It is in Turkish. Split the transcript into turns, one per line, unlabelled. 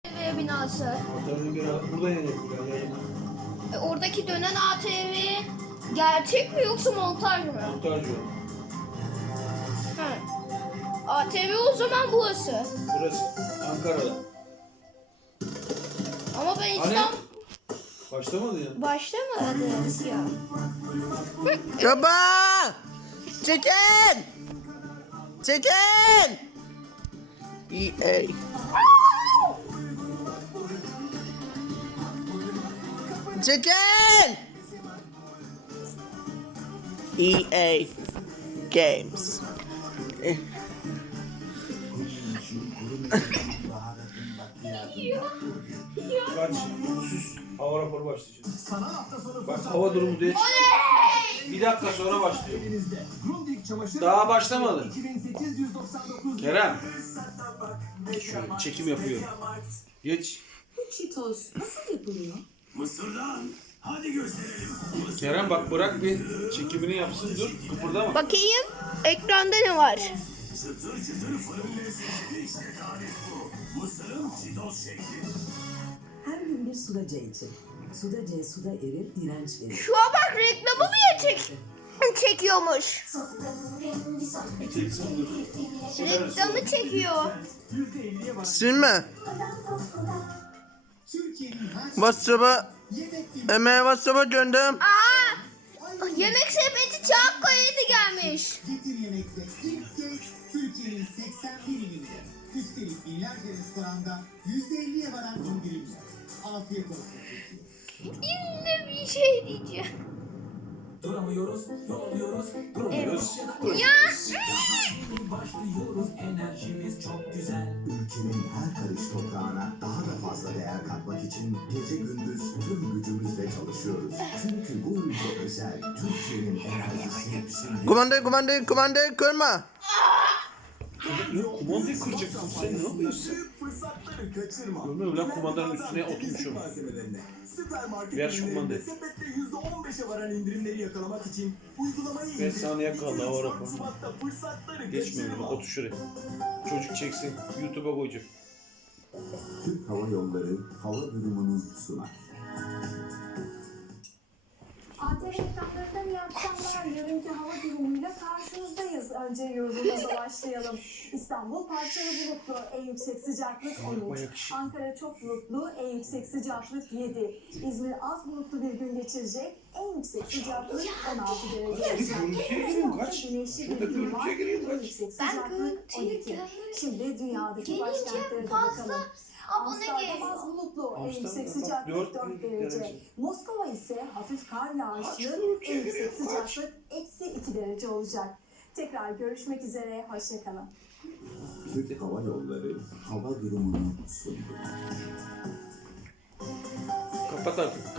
ATV binası.
ATV'nin bir burada yedik.
Oradaki dönen ATV gerçek mi yoksa montaj mı?
Montaj yok.
Ha. ATV o zaman burası.
Burası Ankara'da.
Ama ben
Hani?
İstanbul
Başlamadı ya.
başlamadı ya.
Baba! Çekin! Çekin! EA. Çekin! EA Games.
Kaç? Süs. Hava raporu başlayacak. Bak hava durumu diye. Bir dakika sonra başlıyor. Daha başlamadı. Kerem. Şöyle çekim yapıyor. Geç.
Bu çitos nasıl yapılıyor?
Mısır'dan hadi gösterelim.
Kerem bak bırak bir çekimini yapsın dur. Kıpırdama.
Bakayım ekranda ne var?
Çıtır çıtır fırınlıyorsun. İşte tarif bu. Mısır'ın çitos şekli.
Her gün bir suda için. Suda suda erir, direnç verir.
Şu an bak reklamı mı çekiyormuş?
Çeksin dur.
Reklamı çekiyor.
Silme. WhatsApp'a WhatsApp'a gönder.
Yemek sepeti Çankaya'da gelmiş.
Getir Yemek'te ilk kez Türkiye'nin 81 ilinde. Üstelik binlerce restoranda %50'ye varan indirimler. Afiyet olsun Türkiye.
Yine bir şey diyeceğim.
Duramıyoruz, yolluyoruz,
Duruyoruz.
Ya
başlıyoruz. Enerjimiz çok güzel.
Ülkenin her karış toprağına daha da fazla değer katmak için gece gündüz tüm gücümüzle çalışıyoruz. Çünkü bu ülke özel, Türkiye'nin enerjisi şimdi...
Kumandayı kırma.
Yok kumandayı kıracaksın sen ne yapıyorsun?
Fırsatları kaçırma.
Görmüyor lan kumandanın üstüne oturmuşum. Ver şu kumandayı.
Sepette %15'e varan indirimleri yakalamak için uygulamayı
5 saniye kaldı hava raporu.
fırsatları
Geçmiyor bunu otur şuraya. Çocuk çeksin YouTube'a koyacak.
Türk Hava Yolları hava durumunu sunar.
ATV ekranlarından iyi akşamlar. Yarınki hava durumuyla karşınızdayız. Önce yorumumuza başlayalım. İstanbul parçalı bulutlu, en yüksek sıcaklık 13. Ankara çok bulutlu, en yüksek sıcaklık 7. İzmir az bulutlu bir gün geçirecek, en yüksek sıcaklık 16 derece.
Görüntüye gireyim kaç.
Güneşli
Şurada
bir gün var,
görüntüye gireyim
en
kaç.
yüksek
Ben
sıcaklık
görüntüye
12.
girerim.
Şimdi dünyadaki
Gelince
başkentlere de
fazla
bakalım.
abone
Amsterdam
geliyor.
az bulutlu, en yüksek
Amsterdam
sıcaklık 4
derece.
derece. Moskova ise hafif kar yağışlı,
görüntüye
en yüksek
giriyor, kaç.
sıcaklık eksi 2 derece olacak. Tekrar görüşmek üzere, hoşçakalın.
Türk Hava Yolları hava durumunu sundu.
Kapat artık.